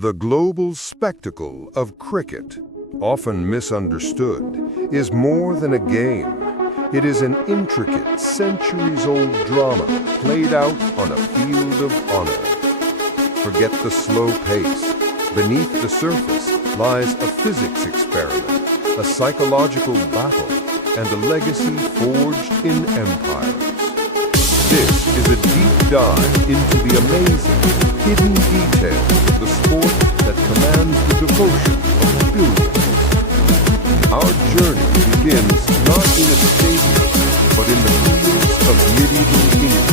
The global spectacle of cricket, often misunderstood, is more than a game. It is an intricate, centuries-old drama played out on a field of honor. Forget the slow pace. Beneath the surface lies a physics experiment, a psychological battle, and a legacy forged in empires. This is a deep dive into the amazing, hidden details of the sport that commands the devotion of billions. Our journey begins not in a stadium, but in the fields of medieval England.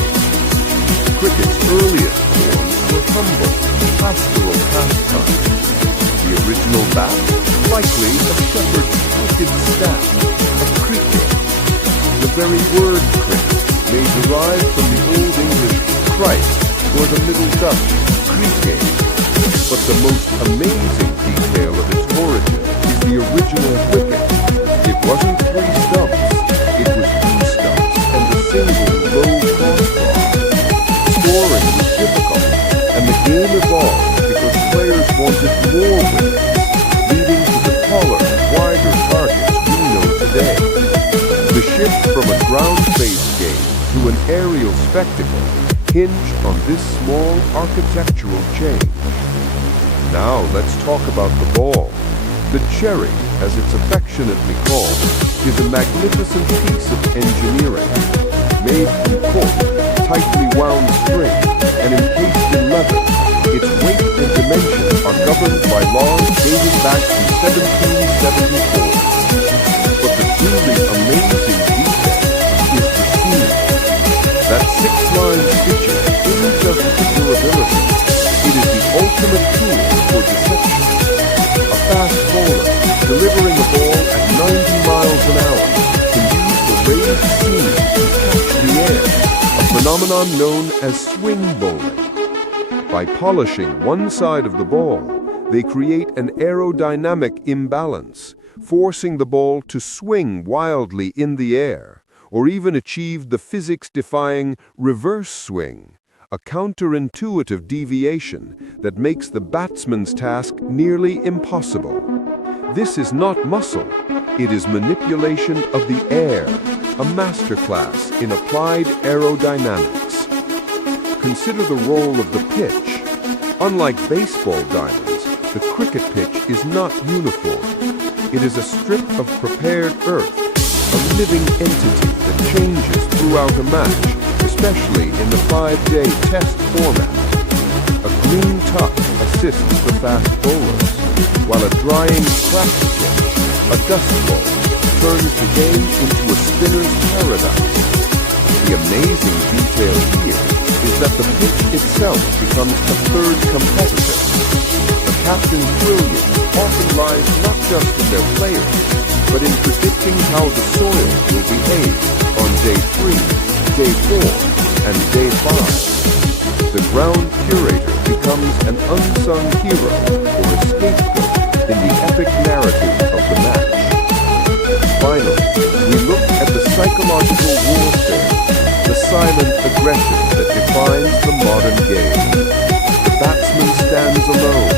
Cricket's earliest forms were humble, pastoral pastimes. The original bat, likely a shepherd's crooked staff, a cricket. The very word cricket may derive from the Old English Christ or the Middle Dutch cricket. But the most amazing detail of its origin is the original wicket. It wasn't 3 stumps, it was 2 stumps and a single low crossbar. Scoring was difficult, and the game evolved because players wanted more wickets, leading to the taller, wider targets we know today. The shift from a ground-based game to an aerial spectacle hinged on this small architectural change. Now let's talk about the ball. The cherry, as it's affectionately called, is a magnificent piece of engineering. Made from cork, tightly wound string, and encased in leather, its weight and dimensions are governed by laws dating back to 1774. But the truly amazing detail is the seam. That 6-line stitching isn't just for durability. It is the ultimate tool for deception. A fast bowler, delivering a ball at 90 miles an hour, can use the raised seam to catch the air, a phenomenon known as swing bowling. By polishing one side of the ball, they create an aerodynamic imbalance, forcing the ball to swing wildly in the air, or even achieve the physics-defying reverse swing, a counterintuitive deviation that makes the batsman's task nearly impossible. This is not muscle, it is manipulation of the air, a masterclass in applied aerodynamics. Consider the role of the pitch. Unlike baseball diamonds, the cricket pitch is not uniform. It is a strip of prepared earth, a living entity that changes throughout a match, especially in the 5-day test format. A green tuck assists the fast bowlers, while a drying scratch pitch, a dust ball, turns the game into a spinner's paradise. The amazing detail here is that the pitch itself becomes a third competitor. The captain's brilliance often lies not just in their players, but in predicting how the soil will behave on day 3, day 4, and day 5. The ground curator becomes an unsung hero or a scapegoat in the epic narrative of the match. Finally, we look at the psychological warfare, the silent aggression that defines the modern game. The batsman stands alone,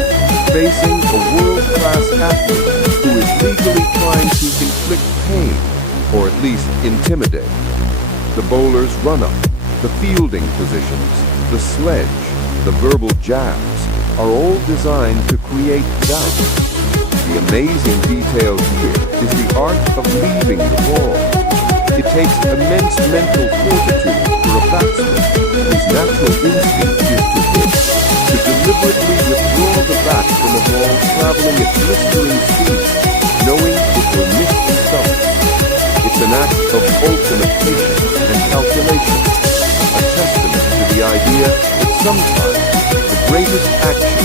facing a world-class athlete who is legally trying to inflict pain, or at least intimidate. The bowler's run-up, the fielding positions, the sledge, the verbal jabs are all designed to create doubt. The amazing detail here is the art of leaving the ball. It takes immense mental fortitude for a batsman whose natural instinct is to hit, to deliberately withdraw the bat from a ball traveling at blistering speed, knowing it will miss the stump. It's an act of ultimate patience and calculation, a testament to the idea that sometimes the greatest action